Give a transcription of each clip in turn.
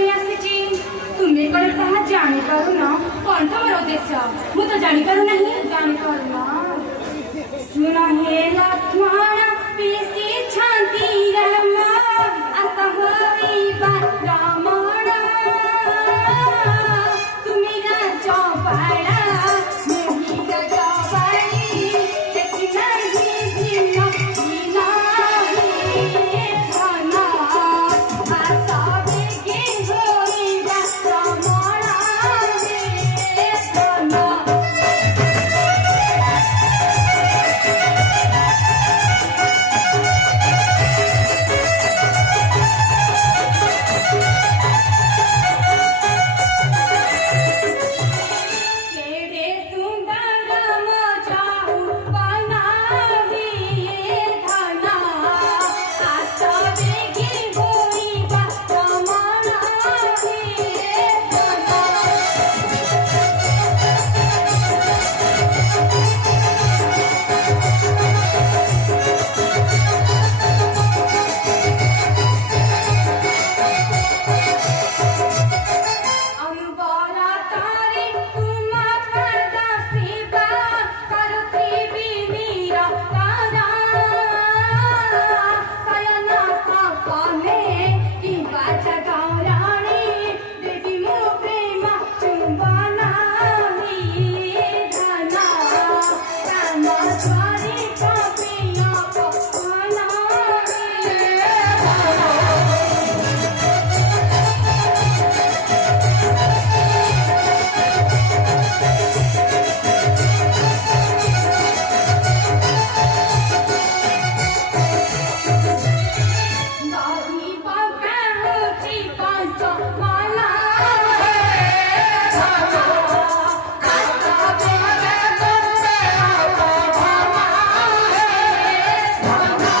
तुम्हें कर कहा जाने करू ना कौन था मेरा उद्देश्य मु तो जानी करू नहीं जानी करू ना सुना हे लक्ष्मण पीसी शांति रमा असहरी बात रामण तुम्हें ना चौपाड़ा नहीं का चौपाड़ी देखना ही भिन्न भिन्न ही खाना आशा बेगे होई बात रामण रे खाना केड़े सुंदर मजाऊ बनावी धना आशा बेगी होई बात रामण रे खाना अंबरा तारे तुमा पर्दा सेवा करती बीवीरा तारा सयना सापाने की बाचा गौराणी देवी मो प्रेमा चुंबना ही धना रामा स्वारी का प्रिया पवना रे दादी बाबा होची पांच माला धाना आशा बेगे बंदे धाना धाना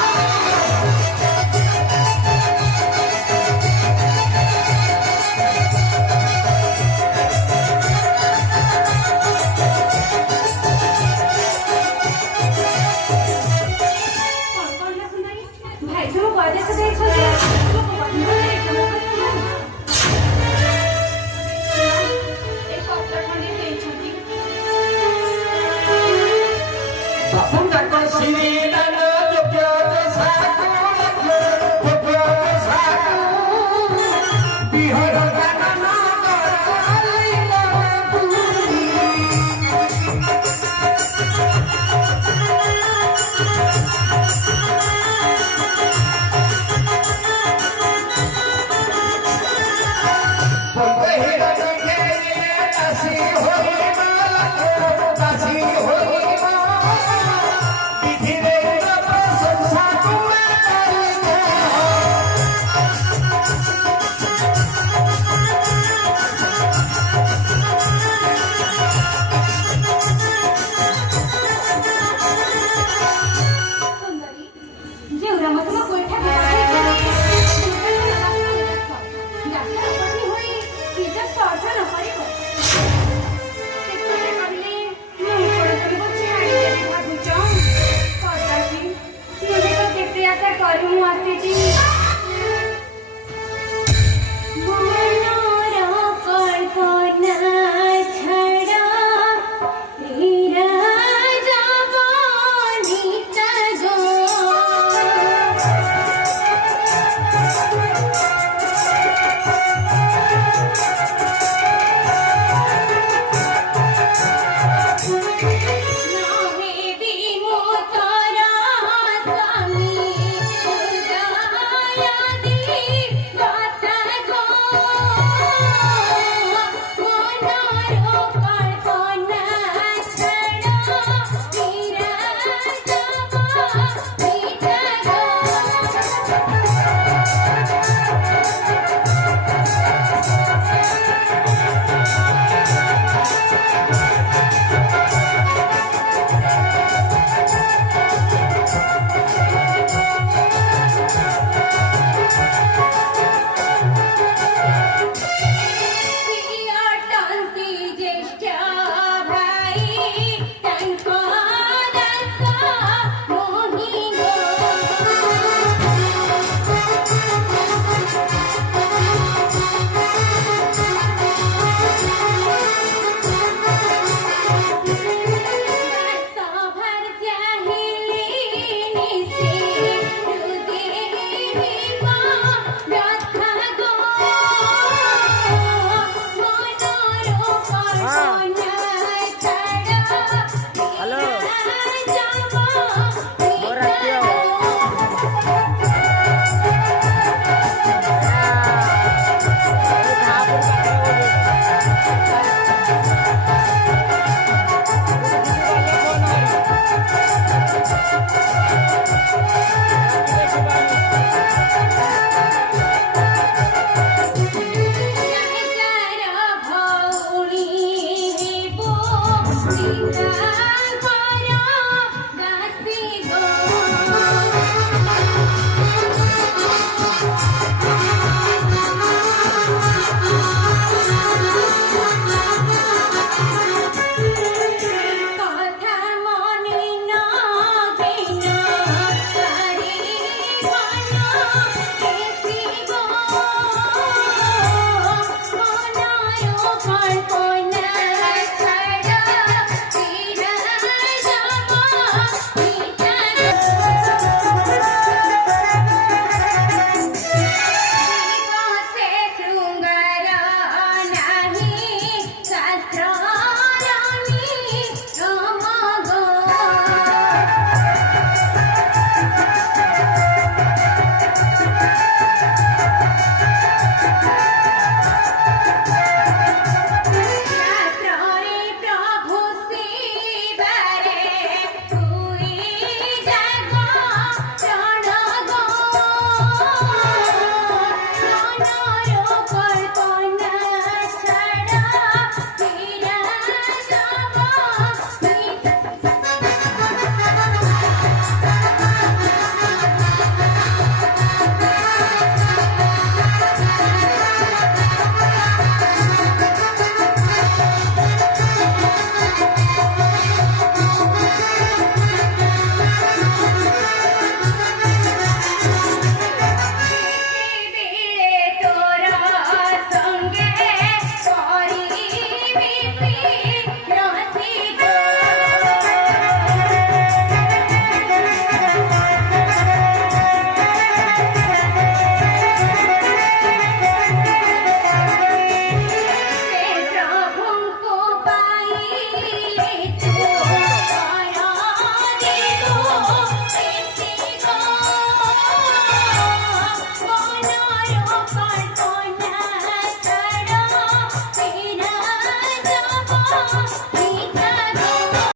कौन ना सुनाई भाई जो वादे से देख सकते हैं वो बंद है एक पत्र खंडे दे छथि बसंत को श्रीलन जो साकू बिहार